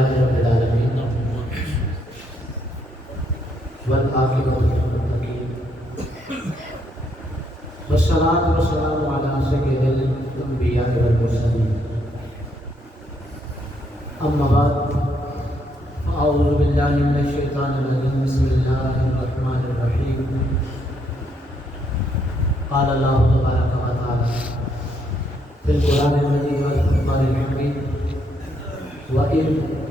رب العالمين والعاقبة للمتقين والصلاة والسلام على سيد الأنبياء والمرسلين أما بعد فأعوذ بالله من الشيطان الرجيم بسم الله الرحمن الرحيم قال الله تبارك وتعالى في القرآن المجيد والفرقان الحميد وَإِذْ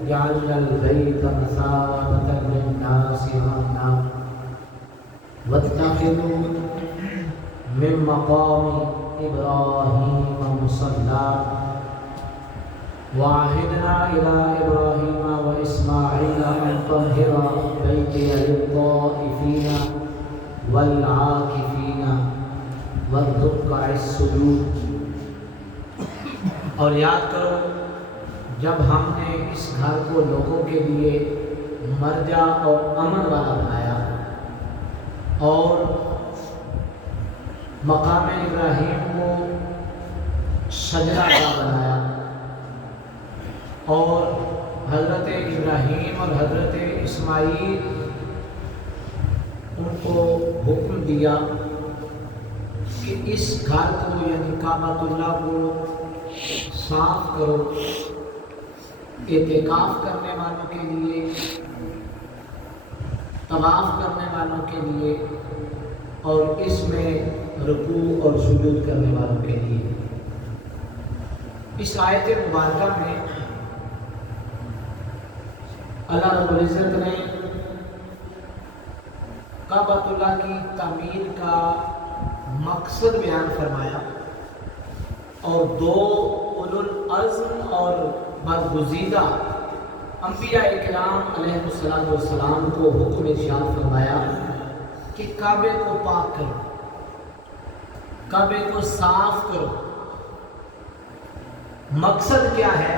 جَعَلْنَا الْبَيْتَ مَثَابَةً لِلنَّاسِ وَأَمْنًا وَاتَّخِذُوا مِن مَّقَامِ إِبْرَاهِيمَ مُصَلًّى وَعَهِدْنَا إِلَىٰ إِبْرَاهِيمَ وَإِسْمَاعِيلَ أَن طَهِّرَ بَيْتِيَ لِلطَّائِفِينَ وَالْعَاكِفِينَ وَالرُّكَّعِ السُّجُودِ۔ اور یاد کرو جب ہم نے اس گھر کو لوگوں کے لیے مرجع اور امن والا بنایا اور مقام ابراہیم کو سجدہ گاہ بنایا اور حضرت ابراہیم اور حضرت اسماعیل ان کو حکم دیا کہ اس گھر کو یعنی کعبۃ اللہ کو صاف کرو اعتکاف کرنے والوں کے لیے، طواف کرنے والوں کے لیے اور اس میں رکوع اور سجود کرنے والوں کے لیے۔ اس آیت مبارکہ میں اللہ رب العزت نے کعبۃ اللہ کی تعمیر کا مقصد بیان فرمایا اور دو اولو العزم اور برگزیدہ انبیاء کرام علیہ السلام کو حکم ارشاد فرمایا کہ کعبے کو پاک کرو، کعبے کو صاف کرو۔ مقصد کیا ہے؟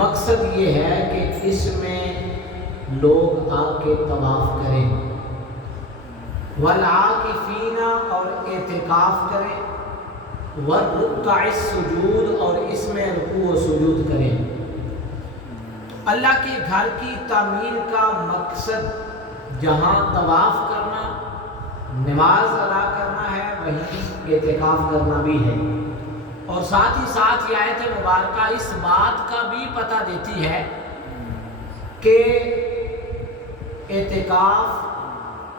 مقصد یہ ہے کہ اس میں لوگ آ کے طواف کریں، والعاکفین اور اعتکاف کریں، وَالرُّكَّعِ السُّجُودِ اور اس میں رکوع و سجود کریں۔ اللہ کے گھر کی تعمیر کا مقصد جہاں طواف کرنا، نماز ادا کرنا ہے، وہیں اعتکاف کرنا بھی ہے۔ اور ساتھ ہی ساتھ یہ آیت مبارکہ اس بات کا بھی پتہ دیتی ہے کہ اعتکاف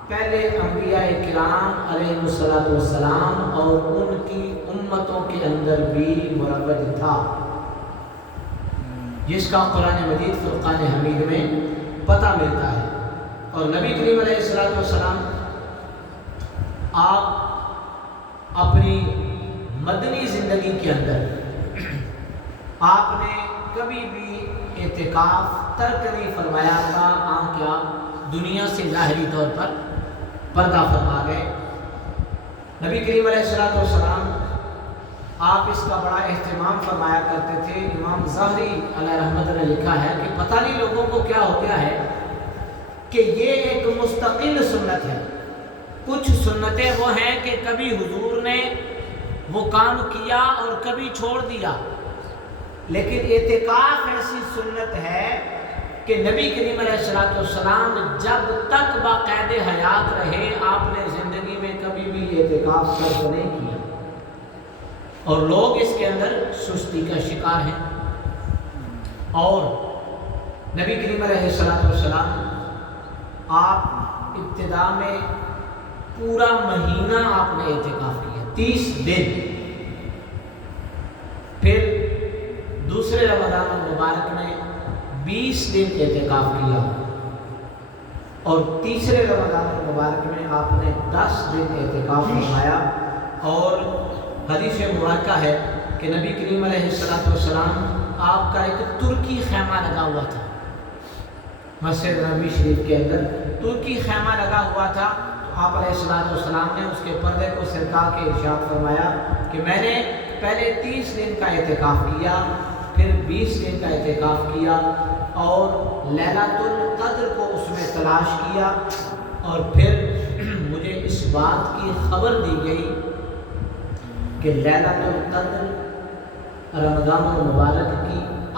پہلے انبیاء کرام علیہ السلام اور ان کی امتوں کے اندر بھی مروج تھا، جس کا قرآن مجید فرقان حمید میں پتہ ملتا ہے۔ اور نبی کریم علیہ السلام آپ اپنی مدنی زندگی کے اندر آپ نے کبھی بھی اعتکاف ترک نہیں فرمایا تھا، کیا دنیا سے ظاہری طور پر پردہ فرما گئے۔ نبی کریم علیہ السلام آپ اس کا بڑا اہتمام فرمایا کرتے تھے۔ امام ظاہری علیہ رحمت نے لکھا ہے کہ پتہ نہیں لوگوں کو کیا ہو گیا ہے کہ یہ ایک مستقل سنت ہے۔ کچھ سنتیں وہ ہیں کہ کبھی حضور نے وہ کام کیا اور کبھی چھوڑ دیا، لیکن اعتکاف ایسی سنت ہے کہ نبی کریم علیہ السلام جب تک باقید حیات رہے آپ نے زندگی میں کبھی بھی اعتکاف ترک نہیں کیا، اور لوگ اس کے اندر سستی کا شکار ہیں۔ اور نبی کریم علیہ السلام آپ ابتدا میں پورا مہینہ آپ نے اعتکاف کیا، 30 دن، پھر دوسرے رمضان المبارک میں 20 دن اعتکاف کیا، اور تیسرے رمضان المبارک میں آپ نے 10 دن اعتکاف فرمایا۔ اور حدیث مبارکہ ہے کہ نبی کریم علیہ السلام آپ کا ایک ترکی خیمہ لگا ہوا تھا، مسجد نبوی شریف کے اندر ترکی خیمہ لگا ہوا تھا، تو آپ علیہ السلام نے اس کے پردے کو سرکا کے ارشاد فرمایا کہ میں نے پہلے 30 دن کا اعتکاف کیا، پھر 20 دن کا اعتکاف کیا، اور لیلۃ القدر کو اس میں تلاش کیا، اور پھر مجھے اس بات کی خبر دی گئی کہ لیلۃ القدر رمضان المبارک کی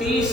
30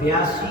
82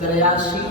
83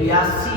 82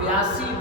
82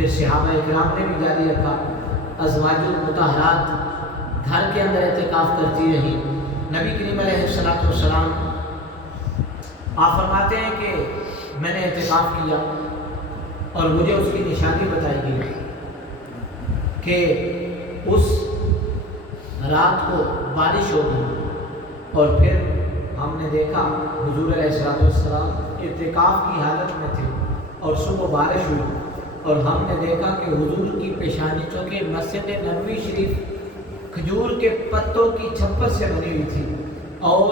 پھر صحابہ کرام نے بھی جاری رکھا، ازواج المطہرات گھر کے اندر اعتکاف کرتی رہی۔ نبی کریم علیہ السلام آپ فرماتے ہیں کہ میں نے اعتکاف کیا اور مجھے اس کی نشانی بتائی گئی کہ اس رات کو بارش ہوگی، اور پھر ہم نے دیکھا حضور علیہ السلام اعتکاف کی حالت میں تھے اور صبح بارش ہوئی، اور ہم نے دیکھا کہ حضور کی پیشانی، چونکہ مسجد نبوی شریف کھجور کے پتوں کی چھپر سے بنی ہوئی تھی اور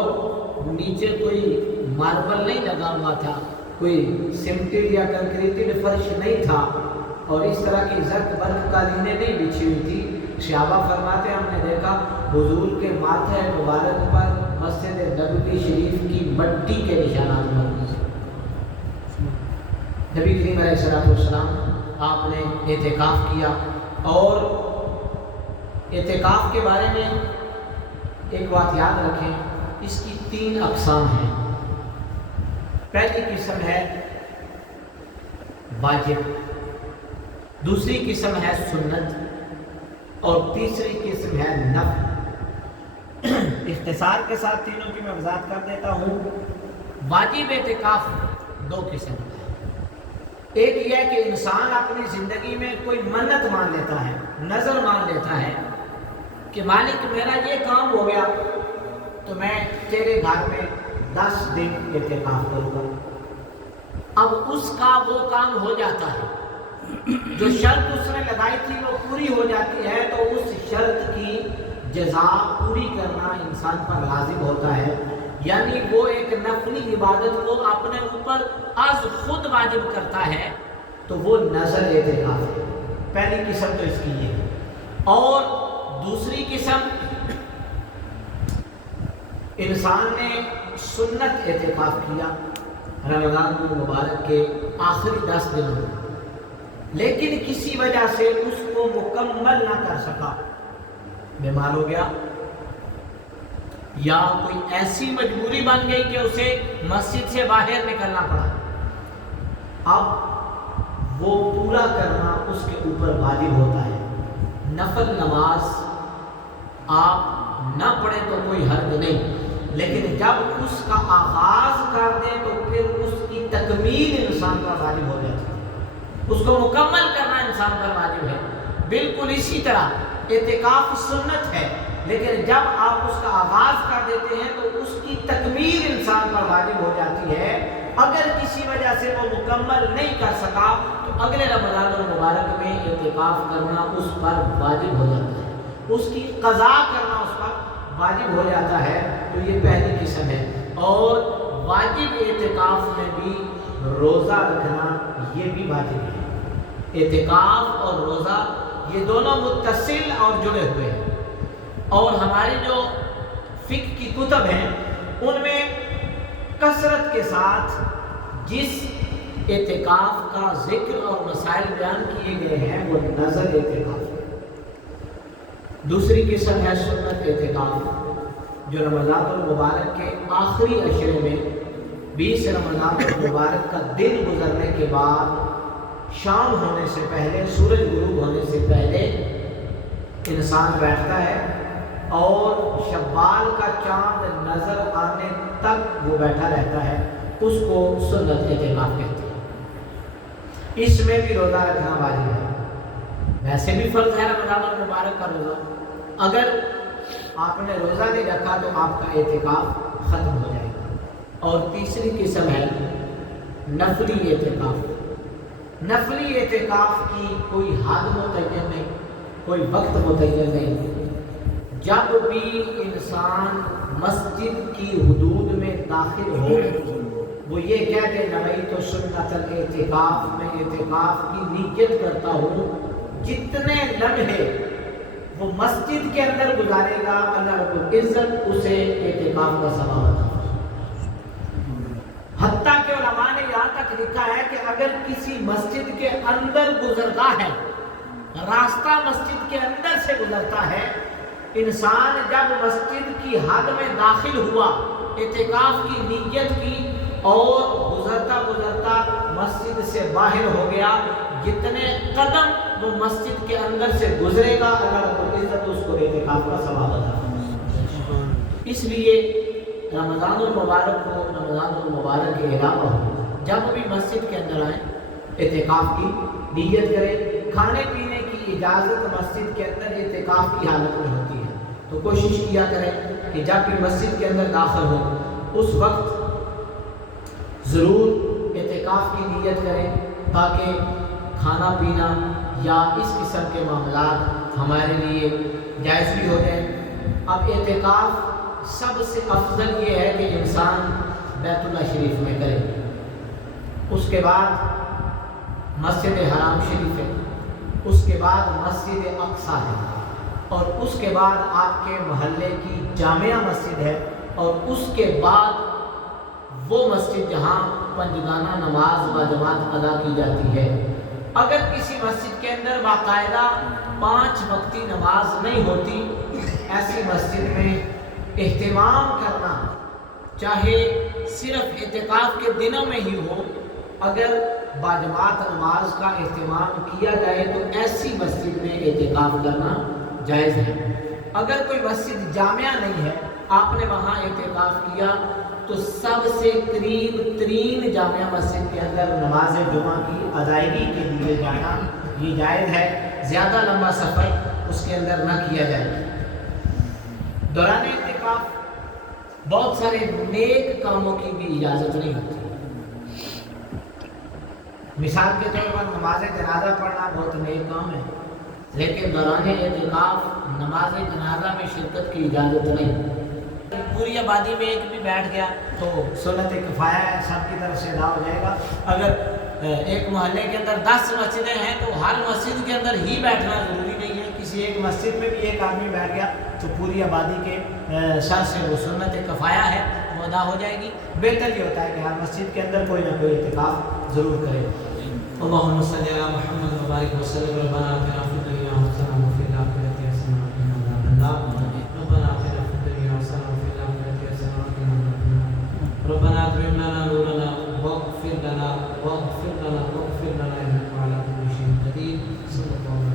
نیچے کوئی ماربل نہیں لگا ہوا تھا، کوئی سیمنٹڈ یا کنکریٹڈ فرش نہیں تھا، اور اس طرح کی زرق برق قالینیں نہیں بچھی ہوئی تھی۔ صحابہ فرماتے ہیں ہم نے دیکھا حضور کے ماتھے مبارک پر مسجد نبوی شریف کی مٹی کے نشانات موجود ہیں۔ نبی کریم علیہ السلام آپ نے اعتکاف کیا، اور اعتکاف کے بارے میں ایک بات یاد رکھیں، اس کی 3 اقسام ہیں۔ پہلی قسم ہے واجب، دوسری قسم ہے سنت، اور تیسری قسم ہے نفل۔ اختصار کے ساتھ تینوں کی میں وضاحت کر دیتا ہوں۔ واجب اعتکاف 2 قسم ہے۔ ایک یہ ہے کہ انسان اپنی زندگی میں کوئی منت مان لیتا ہے، نظر مان لیتا ہے کہ مالک میرا یہ کام ہو گیا تو میں تیرے گھر میں 10 دن اعتکاف کروں گا۔ اب اس کا وہ کام ہو جاتا ہے، جو شرط اس نے لگائی تھی وہ پوری ہو جاتی ہے، تو اس شرط کی جزا پوری کرنا انسان پر لازم ہوتا ہے، یعنی وہ ایک نفلی عبادت کو اپنے اوپر از خود واجب کرتا ہے، تو وہ نظر اعتکاف ہے۔ پہلی قسم تو اس کی یہ ہے، اور دوسری قسم انسان نے سنت اعتکاف کیا رمضان المبارک کے آخری 10 دنوں میں، لیکن کسی وجہ سے اس کو مکمل نہ کر سکا، بیمار ہو گیا یا کوئی ایسی مجبوری بن گئی کہ اسے مسجد سے باہر نکلنا پڑا، اب وہ پورا کرنا اس کے اوپر واجب ہوتا ہے۔ نفل نماز آپ نہ پڑھیں تو کوئی حرج نہیں، لیکن جب اس کا آغاز کر دیں تو پھر اس کی تکمیل انسان پر واجب ہو جاتی ہے، اس کو مکمل کرنا انسان پر واجب ہے۔ بالکل اسی طرح اعتکاف سنت ہے، لیکن جب آپ اس کا آغاز کر دیتے ہیں تو اس کی تکمیل انسان پر واجب ہو جاتی ہے۔ اگر کسی وجہ سے وہ مکمل نہیں کر سکا تو اگلے رمضان المبارک میں اعتکاف کرنا اس پر واجب ہو جاتا ہے، اس کی قضا کرنا اس پر واجب ہو جاتا ہے۔ تو یہ پہلی قسم ہے۔ اور واجب اعتکاف میں بھی روزہ رکھنا یہ بھی واجب ہے۔ اعتکاف اور روزہ یہ دونوں متصل اور جڑے ہوئے ہیں، اور ہماری جو فقہ کی کتب ہیں ان میں کثرت کے ساتھ جس اعتکاف کا ذکر اور مسائل بیان کیے گئے ہیں وہ نظر اعتکاف ہے۔ دوسری قسم ہے سنت اعتکاف، جو رمضان المبارک کے آخری عشرے میں 20 رمضان المبارک کا دن گزرنے کے بعد شام ہونے سے پہلے، سورج غروب ہونے سے پہلے انسان بیٹھتا ہے اور شوال کا چاند نظر آنے تک وہ بیٹھا رہتا ہے، اس کو سنت اعتکاف کہتے ہیں۔ اس میں بھی روزہ رکھنا واجب ہے، ویسے بھی فرض ہے رمضان المبارک کا روزہ، اگر آپ نے روزہ نہیں رکھا تو آپ کا اعتکاف ختم ہو جائے گا۔ اور تیسری قسم ہے نفلی اعتکاف۔ نفلی اعتکاف کی کوئی حد متعین نہیں، کوئی وقت متعین نہیں، جب بھی انسان مسجد کی حدود میں داخل ہو وہ یہ کہہ دے نویت سنت الاعتکاف، میں اعتکاف کی نیت کرتا ہوں، جتنے لمحے وہ مسجد کے اندر گزارے گا اللہ رب العزت اسے اعتکاف کا ثواب عطا فرمائے۔ حتیٰ کہ علماء نے یہاں تک لکھا ہے کہ اگر کسی مسجد کے اندر گزرتا ہے، راستہ مسجد کے اندر سے گزرتا ہے، انسان جب مسجد کی حد میں داخل ہوا، اعتکاف کی نیت کی اور گزرتا گزرتا مسجد سے باہر ہو گیا، جتنے قدم وہ مسجد کے اندر سے گزرے گا اللہ رب العزت اس کو اعتکاف کا ثواب عطا فرمائے گا۔ اس لیے رمضان المبارک کو رمضان المبارک کے علاوہ جب بھی مسجد کے اندر آئیں اعتکاف کی نیت کریں۔ کھانے پینے کی اجازت مسجد کے اندر اعتکاف کی حالت میں ہوتی ہے، تو کوشش کیا کریں کہ جب بھی مسجد کے اندر داخل ہو اس وقت ضرور اعتکاف کی نیت کریں، تاکہ کھانا پینا یا اس قسم کے معاملات ہمارے لیے جائز بھی ہو جائیں۔ اب اعتکاف سب سے افضل یہ ہے کہ انسان بیت اللہ شریف میں کرے، اس کے بعد مسجد حرام شریف ہے، اس کے بعد مسجد اقصیٰ ہے، اور اس کے بعد آپ کے محلے کی جامعہ مسجد ہے، اور اس کے بعد وہ مسجد جہاں پنجگانہ نماز باجماعت ادا کی جاتی ہے۔ اگر کسی مسجد کے اندر باقاعدہ 5 وقتی نماز نہیں ہوتی، ایسی مسجد میں اہتمام کرنا، چاہے صرف اعتکاف کے دنوں میں ہی ہو، اگر باجماعت نماز کا اہتمام کیا جائے تو ایسی مسجد میں اعتکاف کرنا جائز ہے۔ اگر کوئی مسجد جامعہ نہیں ہے، آپ نے وہاں اعتکاف کیا، تو سب سے قریب ترین جامعہ مسجد کے اندر نماز جمعہ کی ادائیگی کے لیے جانا یہ جائز ہے۔ زیادہ لمبا سفر اس کے اندر نہ کیا جائے۔ دوران اعتکاف بہت سارے نیک کاموں کی بھی اجازت نہیں ہوتی۔ مثال کے طور پر نماز جنازہ پڑھنا بہت نیک کام ہے، لیکن دوران اعتکاف نماز جنازہ میں شرکت کی اجازت نہیں۔ پوری آبادی میں ایک بھی بیٹھ گیا تو سنت کفایہ ہے، سب کی طرف سے ادا ہو جائے گا۔ اگر ایک محلے کے اندر 10 مسجدیں ہیں تو ہر مسجد کے اندر ہی بیٹھنا ضروری نہیں ہے، کسی ایک مسجد میں بھی ایک آدمی بیٹھ گیا تو پوری آبادی کے سر سے وہ سنت کفایہ ہے، وہ ادا ہو جائے گی۔ بہتر یہ ہوتا ہے کہ ہر مسجد کے اندر کوئی نہ کوئی اعتکاف ضرور کرے۔ اللهم صل على محمد وبارك وسلم. ربنا آتنا في الدنيا حسنة وفي الآخرة حسنة وقنا عذاب النار. ربنا آتنا في الدنيا حسنة وفي الآخرة حسنة وقنا عذاب النار. ربنا أتمم لنا نورنا واغفر لنا إنك على كل شيء قدير. صلى الله عليه وسلم.